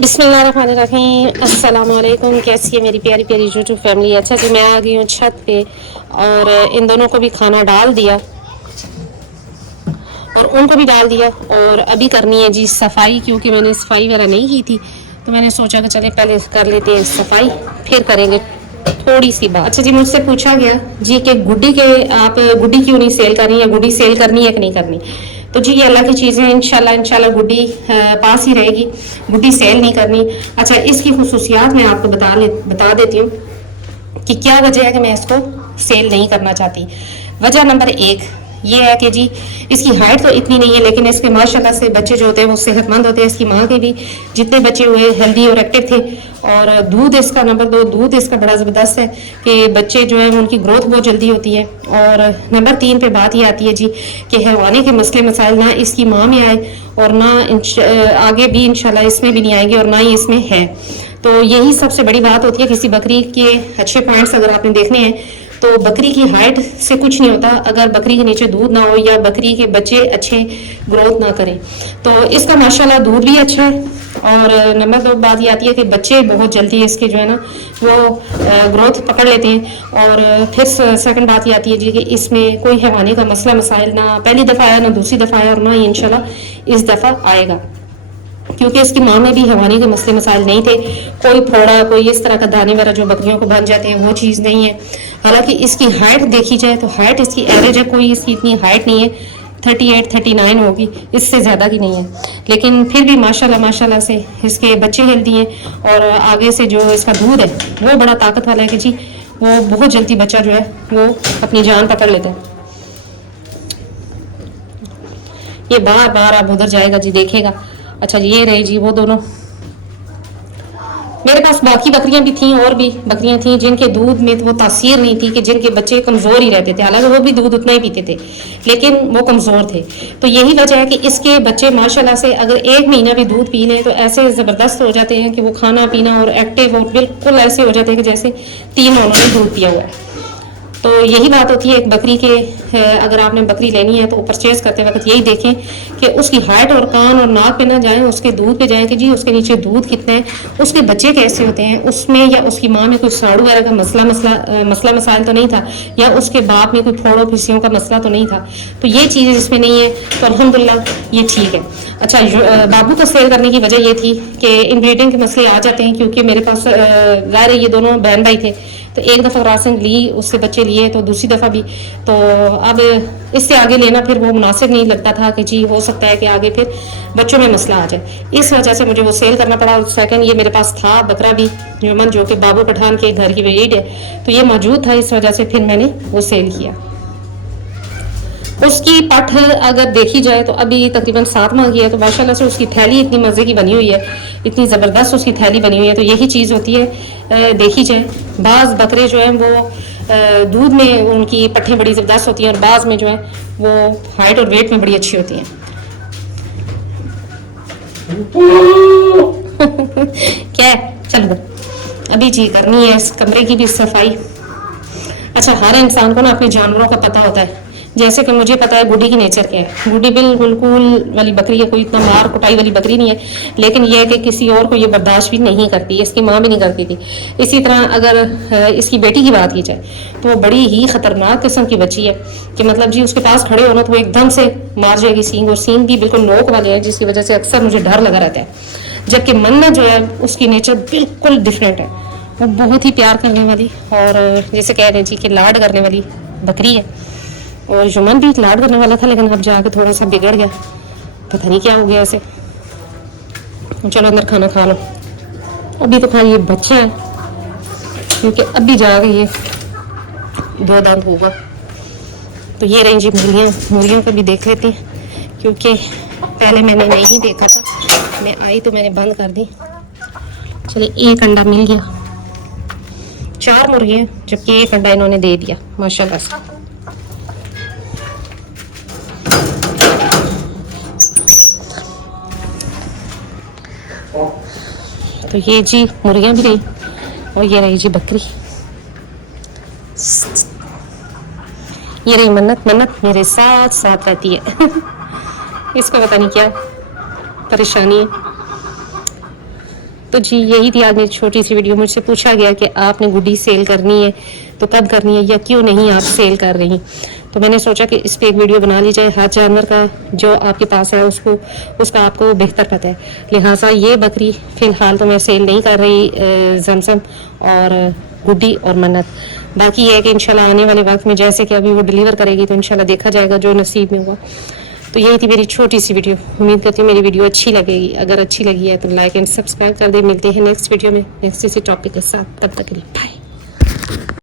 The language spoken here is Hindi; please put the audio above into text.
बिस्मिल्लाहिर्रहमानिर्रहीम। अस्सलाम वालेकुम। कैसी है मेरी प्यारी प्यारी यूट्यूब फैमिली। अच्छा जी, मैं आ गई हूँ छत पे और इन दोनों को भी खाना डाल दिया और उनको भी डाल दिया और अभी करनी है जी सफाई, क्योंकि मैंने सफाई वगैरह नहीं की थी तो मैंने सोचा कि चले पहले कर लेते हैं सफाई, फिर करेंगे थोड़ी सी बात। अच्छा जी, मुझसे पूछा गया जी कि गुड्डी के आप गुड्डी क्यों नहीं सेल करनी, या गुड्डी सेल करनी है कि नहीं करनी। तो जी ये अल्लाह की चीज़ है, इंशाल्लाह इंशाल्लाह गुड्डी पास ही रहेगी, गुड्डी सेल नहीं करनी। अच्छा, इसकी खुसूसियात मैं आपको बता देती हूँ कि क्या वजह है कि मैं इसको सेल नहीं करना चाहती। वजह नंबर एक ये है कि जी इसकी हाइट तो इतनी नहीं है, लेकिन इसके माशाल्लाह से बच्चे जो होते हैं वो सेहतमंद होते हैं। इसकी माँ के भी जितने बच्चे हुए हेल्दी और एक्टिव थे, और दूध इसका नंबर दो, दूध इसका बड़ा ज़बरदस्त है कि बच्चे जो है उनकी ग्रोथ बहुत जल्दी होती है। और नंबर तीन पे बात ये आती है जी कि हैवानी के मसले मसाइल ना इसकी माँ में आए और ना आगे भी इंशाल्लाह इसमें भी नहीं आएंगे, और ना ही इसमें है। तो यही सबसे बड़ी बात होती है किसी बकरी के अच्छे पॉइंट्स अगर आपने देखने हैं तो बकरी की हाइट से कुछ नहीं होता अगर बकरी के नीचे दूध ना हो या बकरी के बच्चे अच्छे ग्रोथ ना करें। तो इसका माशाल्लाह दूध भी अच्छा है, और नंबर दो बात ये आती है कि बच्चे बहुत जल्दी इसके जो है ना वो ग्रोथ पकड़ लेते हैं। और फिर सेकंड बात ये आती है जी कि इसमें कोई हैवानी का मसला मसाइल ना पहली दफ़ा आया ना दूसरी दफ़ा आया, और ना ही इंशाल्लाह इस दफ़ा आएगा, क्योंकि इसकी माँ में भी हैवानी के मसले मसाइल नहीं थे। कोई फोड़ा, कोई इस तरह का दाने वगैरह जो बकरियों को बन जाते हैं वो चीज़ नहीं है। हालांकि इसकी हाइट देखी जाए तो हाइट इसकी एवरेज है, कोई इसकी इतनी हाइट नहीं है, 38-39 होगी, इससे ज़्यादा की नहीं है। लेकिन फिर भी माशाल्लाह माशाल्लाह से इसके बच्चे हेल्दी हैं, और आगे से जो इसका दूध है वो बड़ा ताकत वाला है कि जी वो बहुत जल्दी बच्चा जो है वो अपनी जान पकड़ लेता है। ये बार बार अब उधर जाएगा जी, देखेगा। अच्छा जी, ये रहे जी वो दोनों। मेरे पास बाकी बकरियां भी थीं, और भी बकरियां थीं जिनके दूध में तो वो तासीर नहीं थी, कि जिनके बच्चे कमज़ोर ही रहते थे, हालांकि वो भी दूध उतना ही पीते थे लेकिन वो कमज़ोर थे। तो यही वजह है कि इसके बच्चे माशाल्लाह से अगर एक महीना भी दूध पी लें तो ऐसे ज़बरदस्त हो जाते हैं कि वो खाना पीना और एक्टिव और बिल्कुल ऐसे हो जाते हैं कि जैसे 3 महीने दूध पिया हुआ है। तो यही बात होती है एक बकरी के, अगर आपने बकरी लेनी है तो परचेज़ करते वक्त यही देखें कि उसकी हाइट और कान और नाक पे ना जाएं, उसके दूध पे जाएं कि जी उसके नीचे दूध कितने हैं, उसके बच्चे कैसे होते हैं, उसमें या उसकी माँ में कोई साड़ू वगैरह का मसला मसाइल तो नहीं था, या उसके बाप में कोई फोड़ों फिसियों का मसला तो नहीं था। तो ये चीज़ इसमें नहीं है, तो अल्हम्दुलिल्लाह ये ठीक है। अच्छा, बाबू को सेल करने की वजह ये थी कि इनब्रीडिंग के मसले आ जाते हैं, क्योंकि मेरे पास ज़ाहिर ये दोनों बहन भाई थे, तो एक दफ़ा क्रॉसिंग ली, उससे बच्चे लिए, तो दूसरी दफ़ा भी, तो अब इससे आगे लेना फिर वो मुनासिब नहीं लगता था कि जी हो सकता है कि आगे फिर बच्चों में मसला आ जाए, इस वजह से मुझे वो सेल करना पड़ा। और सेकंड, ये मेरे पास था बकरा भी जुमन, जो कि बाबू पठान के घर की ब्रीड है, तो ये मौजूद था, इस वजह से फिर मैंने वो सेल किया। उसकी पठ अगर देखी जाए तो अभी तकरीबन 7 माह की है, तो माशाल्लाह से उसकी थैली इतनी मज़े की बनी हुई है, इतनी ज़बरदस्त उसकी थैली बनी हुई है। तो यही चीज़ होती है, देखी जाए बाज़ बकरे जो हैं वो दूध में उनकी पट्ठें बड़ी ज़बरदस्त होती हैं, और बाज़ में जो है वो हाइट और वेट में बड़ी अच्छी होती हैं। क्या है, चलो अभी जी करनी है इस कमरे की भी सफाई। अच्छा, हर इंसान को ना अपने जानवरों का पता होता है, जैसे कि मुझे पता है गुड्डी की नेचर क्या है। गुड्डी बिल्कुल कूल वाली बकरी है, कोई इतना मार कुटाई वाली बकरी नहीं है, लेकिन यह है कि किसी और को ये बर्दाश्त भी नहीं करती, इसकी माँ भी नहीं करती थी। इसी तरह अगर इसकी बेटी की बात की जाए तो वो बड़ी ही ख़तरनाक किस्म की बच्ची है, कि मतलब जी उसके पास खड़े होना तो वो एकदम से मार जाएगी सींग, और सींग भी बिल्कुल नोक वाले हैं, जिसकी वजह से अक्सर मुझे डर लगा रहता है। जबकि मन्नत जो है उसकी नेचर बिल्कुल डिफरेंट है, वो बहुत ही प्यार करने वाली और जैसे कह रहे हैं जी कि लाड करने वाली बकरी है। और जुमन भी लाड करने वाला था, लेकिन अब जाके थोड़ा सा बिगड़ गया, पता नहीं क्या हो गया ऐसे। चलो अंदर खाना खा लो, अभी तो खा, ये बच्चा है क्योंकि अभी जाके ये 2 दांत होगा। तो ये रही जी मुर्गियाँ, मुर्गियों को भी देख लेती हैं, क्योंकि पहले मैंने नहीं देखा था, मैं आई तो मैंने बंद कर दी। चलिए, एक अंडा मिल गया, 4 मुर्गे हैं, जबकि एक अंडा इन्होंने दे दिया माशाल्लाह से। तो ये जी मुर्गियाँ भी रही, और ये रही जी बकरी, ये रही मन्नत। मन्नत मेरे साथ साथ रहती है इसको पता नहीं क्या परेशानी है। तो जी यही थी आज मेरी छोटी सी वीडियो। मुझसे पूछा गया कि आपने गुड्डी सेल करनी है तो कब करनी है या क्यों नहीं आप सेल कर रही, तो मैंने सोचा कि इस पर एक वीडियो बना ली जाए। हर जानवर का जो आपके पास है उसका आपको बेहतर पता है, लिहाजा ये बकरी फ़िलहाल तो मैं सेल नहीं कर रही, जमजम और गुड्डी और मन्नत। बाकी ये है कि इंशाल्लाह आने वाले वक्त में जैसे कि अभी वो डिलीवर करेगी तो इंशाल्लाह देखा जाएगा जो नसीब में हुआ। तो यही थी मेरी छोटी सी वीडियो। उम्मीद करती हूँ मेरी वीडियो अच्छी लगेगी। अगर अच्छी लगी है तो लाइक एंड सब्सक्राइब कर दे। मिलते हैं नेक्स्ट वीडियो में नेक्स्ट इसी टॉपिक के साथ। तब तक के लिए बाय।